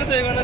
আছে তো এগুলো